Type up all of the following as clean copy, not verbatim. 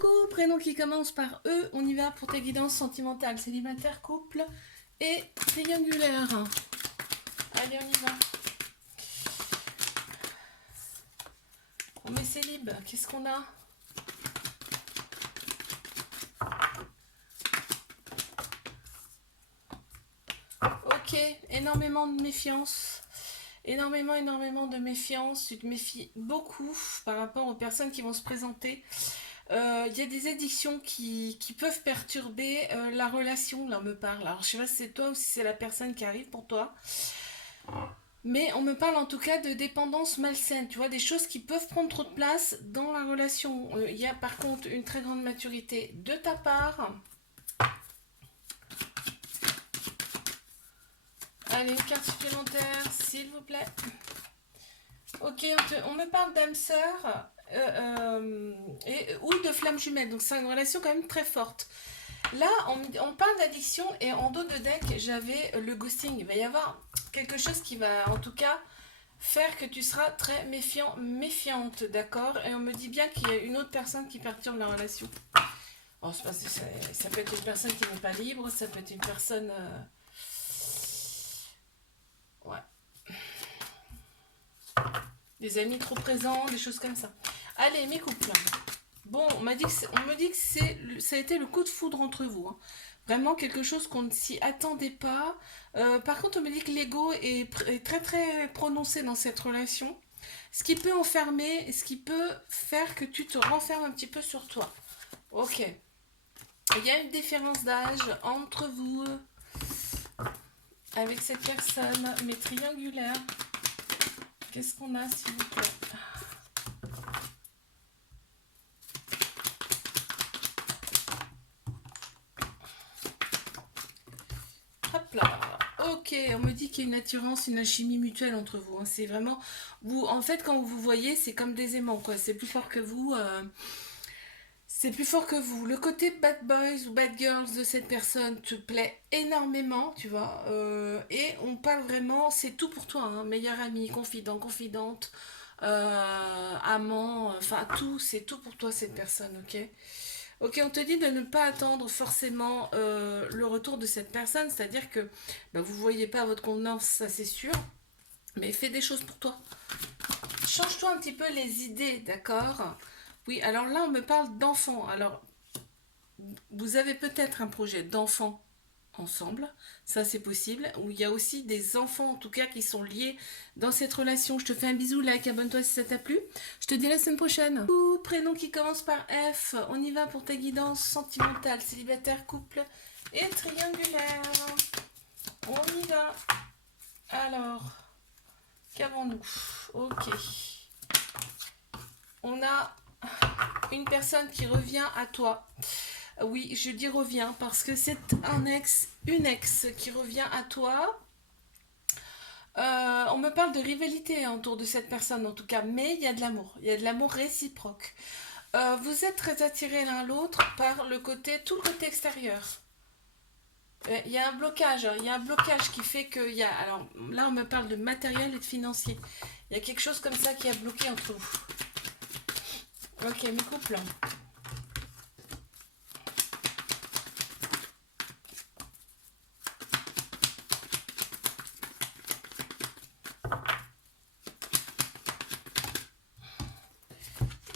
Coucou, prénom qui commence par E, on y va pour ta guidance sentimentale, célibataire, couple et triangulaire. Allez, on y va. On met célib, qu'est-ce qu'on a? Ok, énormément de méfiance. Énormément de méfiance. Tu te méfies beaucoup par rapport aux personnes qui vont se présenter. Il y a des addictions qui peuvent perturber la relation, là on me parle. Alors je sais pas si c'est toi ou si c'est la personne qui arrive pour toi. Mais on me parle en tout cas de dépendance malsaine, tu vois, des choses qui peuvent prendre trop de place dans la relation. Il y a par contre une très grande maturité de ta part. Allez, une carte supplémentaire, s'il vous plaît. Ok, on me parle d'âme sœur ou de flamme jumelle, donc c'est une relation quand même très forte. Là, on parle d'addiction et en dos de deck, j'avais le ghosting. Il va y avoir quelque chose qui va en tout cas faire que tu seras très méfiante, d'accord? Et on me dit bien qu'il y a une autre personne qui perturbe la relation. Oh, c'est parce que ça peut être une personne qui n'est pas libre, ça peut être une personne... Ouais. Des amis trop présents, des choses comme ça. Allez, mes couples. Bon, on me dit que ça a été le coup de foudre entre vous. Hein. Vraiment quelque chose qu'on ne s'y attendait pas. Par contre, on me dit que l'ego est très très prononcé dans cette relation. Ce qui peut enfermer, ce qui peut faire que tu te renfermes un petit peu sur toi. Ok. Il y a une différence d'âge entre vous avec cette personne, mais triangulaire. Qu'est-ce qu'on a, s'il vous plaît? Hop là. Ok, on me dit qu'il y a une attirance, une alchimie mutuelle entre vous. Hein. C'est vraiment... vous, en fait, quand vous vous voyez, c'est comme des aimants, quoi. C'est plus fort que vous. C'est plus fort que vous. Le côté bad boys ou bad girls de cette personne te plaît énormément, tu vois. Et on parle vraiment, c'est tout pour toi. Hein. Meilleur ami, confident, confidente, amant, enfin tout, c'est tout pour toi cette personne, ok? Ok, on te dit de ne pas attendre forcément le retour de cette personne, c'est-à-dire que bah, vous ne voyez pas votre convenance, ça c'est sûr, mais fais des choses pour toi. Change-toi un petit peu les idées, d'accord? Oui, alors là on me parle d'enfants. Alors, vous avez peut-être un projet d'enfant ensemble, ça c'est possible, ou il y a aussi des enfants en tout cas qui sont liés dans cette relation. Je te fais un bisou, like, abonne-toi si ça t'a plu. Je te dis à la semaine prochaine. Prénom qui commence par F, on y va pour ta guidance sentimentale, célibataire, couple et triangulaire. On y va. Alors, qu'avons-nous? Ok. On a une personne qui revient à toi. Oui, je dis revient parce que c'est une ex qui revient à toi. On me parle de rivalité autour de cette personne en tout cas, mais il y a de l'amour. Il y a de l'amour réciproque. Vous êtes très attirés l'un l'autre par tout le côté extérieur. Il y a un blocage, hein. Il y a un blocage qui fait que il y a. Alors là, on me parle de matériel et de financier. Il y a quelque chose comme ça qui a bloqué entre vous. Ok, mes couples.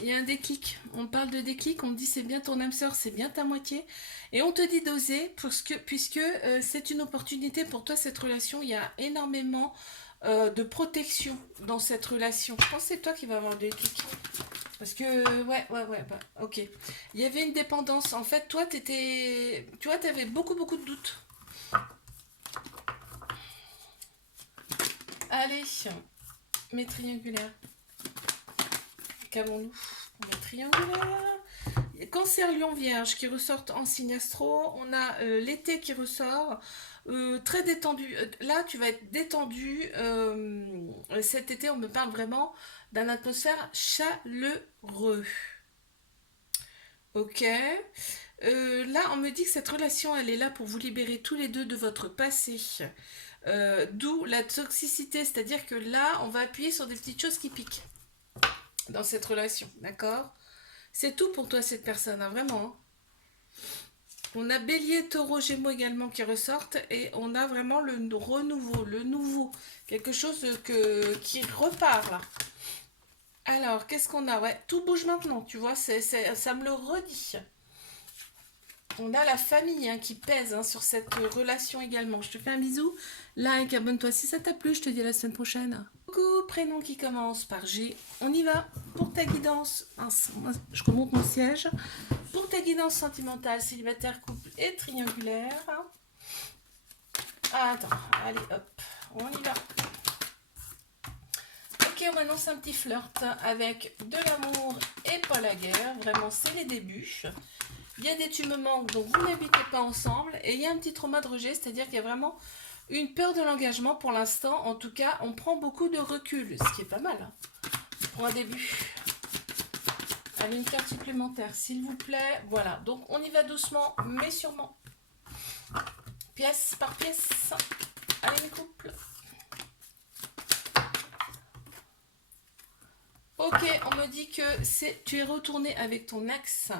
Il y a un déclic, on parle de déclic, on dit c'est bien ton âme sœur, c'est bien ta moitié. Et on te dit d'oser, puisque c'est une opportunité pour toi cette relation. Il y a énormément de protection dans cette relation. Je pense que c'est toi qui vas avoir le déclic. Parce que, ouais, bah, ok. Il y avait une dépendance. En fait, toi, tu avais beaucoup de doutes. Allez, mes triangulaires. Qu'avons-nous? Mes triangulaires. Cancer, Lion, Vierge qui ressortent en signe astro. On a l'été qui ressort. Très détendu. Là, tu vas être détendu. Cet été, on me parle vraiment d'un atmosphère chaleureux. Ok. Là, on me dit que cette relation, elle est là pour vous libérer tous les deux de votre passé. D'où la toxicité, c'est-à-dire que là, on va appuyer sur des petites choses qui piquent dans cette relation, d'accord? C'est tout pour toi cette personne, hein, vraiment. Hein. On a Bélier, Taureau, Gémeaux également qui ressortent et on a vraiment le renouveau, le nouveau, quelque chose qui repart là. Alors, qu'est-ce qu'on a? Ouais, tout bouge maintenant, tu vois, ça me le redit. On a la famille hein, qui pèse hein, sur cette relation également. Je te fais un bisou. Like, abonne-toi si ça t'a plu. Je te dis à la semaine prochaine. Coucou, prénom qui commence par G. On y va pour ta guidance. Je remonte mon siège. Pour ta guidance sentimentale, célibataire, couple et triangulaire. Ah, attends, allez hop, on y va. Ok, on m'annonce un petit flirt avec de l'amour et pas la guerre. Vraiment, c'est les débuts. Il y a des tu me manques, donc vous n'habitez pas ensemble. Et il y a un petit trauma de rejet, c'est-à-dire qu'il y a vraiment une peur de l'engagement pour l'instant. En tout cas, on prend beaucoup de recul, ce qui est pas mal hein, pour un début. Allez, une carte supplémentaire, s'il vous plaît. Voilà, donc on y va doucement, mais sûrement. Pièce par pièce. Allez, mes couples. Ok, on me dit que tu es retourné avec ton ex.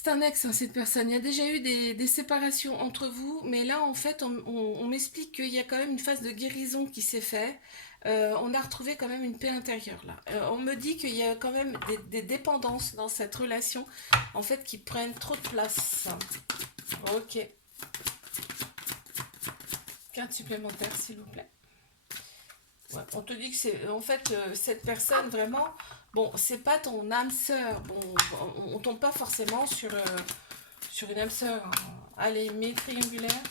C'est un ex, hein, cette personne. Il y a déjà eu des séparations entre vous, mais là, en fait, on m'explique qu'il y a quand même une phase de guérison qui s'est faite. On a retrouvé quand même une paix intérieure, là. On me dit qu'il y a quand même des dépendances dans cette relation, en fait, qui prennent trop de place. Ok. Carte supplémentaire, s'il vous plaît. Ouais, on te dit que c'est en fait cette personne vraiment bon c'est pas ton âme sœur bon on tombe pas forcément sur une âme sœur hein. Allez mes triangulaires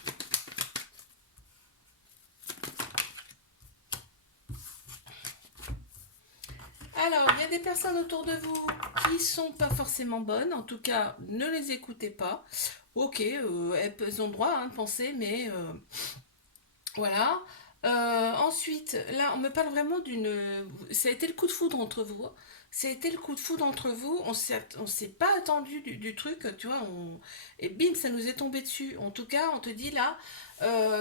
alors il y a des personnes autour de vous qui sont pas forcément bonnes en tout cas ne les écoutez pas ok elles ont droit hein, de penser mais voilà. Ensuite, là, on me parle vraiment d'une. Ça a été le coup de foudre entre vous. Hein. Ça a été le coup de foudre entre vous. On s'est pas attendu du truc, tu vois. Et bim, ça nous est tombé dessus. En tout cas, on te dit là,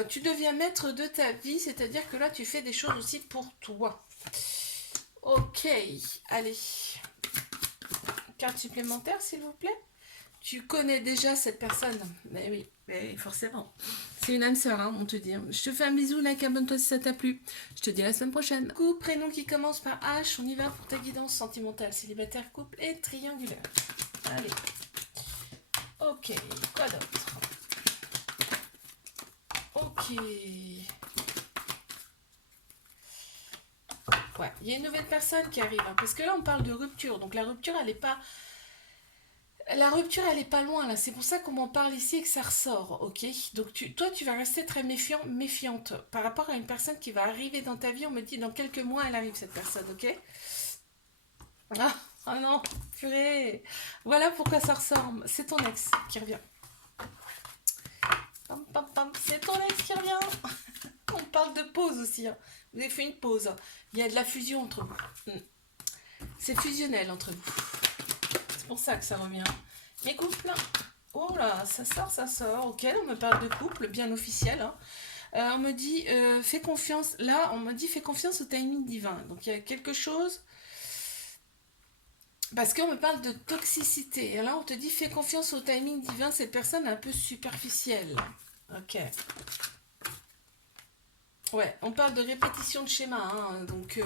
tu deviens maître de ta vie, c'est-à-dire que là, tu fais des choses aussi pour toi. Ok, allez. Carte supplémentaire, s'il vous plaît. Tu connais déjà cette personne. Mais oui, mais forcément. C'est une âme sœur, hein, on te dit. Je te fais un bisou, like, abonne-toi si ça t'a plu. Je te dis à la semaine prochaine. Coucou, prénom qui commence par H. On y va pour ta guidance sentimentale, célibataire, couple et triangulaire. Allez. Ok, quoi d'autre? Ok. Ouais, il y a une nouvelle personne qui arrive. Hein, parce que là, on parle de rupture. Donc la rupture, elle n'est pas... La rupture, elle est pas loin là. C'est pour ça qu'on m'en parle ici et que ça ressort, ok? Donc toi, tu vas rester très méfiante par rapport à une personne qui va arriver dans ta vie. On me dit dans quelques mois, elle arrive cette personne, ok? Ah, oh non, purée. Voilà pourquoi ça ressort. C'est ton ex qui revient. Pam, pam, pam. C'est ton ex qui revient. On parle de pause aussi. Hein. Vous avez fait une pause. Il y a de la fusion entre vous. C'est fusionnel entre vous. C'est pour ça que ça revient. Les couples, oh là, ça sort. Ok, on me parle de couple bien officiel. Hein. On me dit, fais confiance. Là, on me dit, fais confiance au timing divin. Donc il y a quelque chose. Parce qu'on me parle de toxicité. Et là, on te dit, fais confiance au timing divin. Cette personne est un peu superficielle. Ok. Ouais, on parle de répétition de schéma. Hein, donc,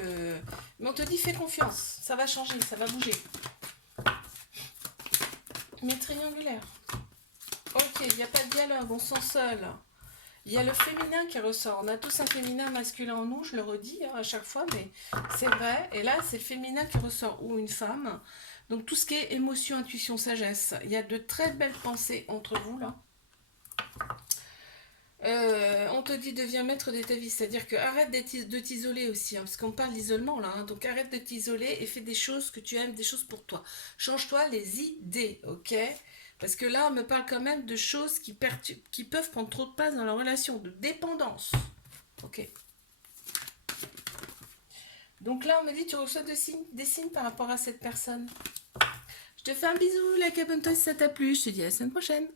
mais on te dit, fais confiance. Ça va changer, ça va bouger. Mais triangulaire. Ok, il n'y a pas de dialogue, on sent seul. Il y a le féminin qui ressort. On a tous un féminin masculin en nous, je le redis hein, à chaque fois, mais c'est vrai. Et là, c'est le féminin qui ressort, ou une femme. Donc tout ce qui est émotion, intuition, sagesse. Il y a de très belles pensées entre vous, là. On te dit deviens maître de ta vie, c'est-à-dire que arrête de t'isoler aussi, hein, parce qu'on parle d'isolement là, hein, donc arrête de t'isoler et fais des choses que tu aimes, des choses pour toi. Change-toi les idées, ok? Parce que là, on me parle quand même de choses qui peuvent prendre trop de place dans la relation, de dépendance, ok? Donc là, on me dit tu reçois des signes par rapport à cette personne. Je te fais un bisou, like, abonne-toi si ça t'a plu, je te dis à la semaine prochaine.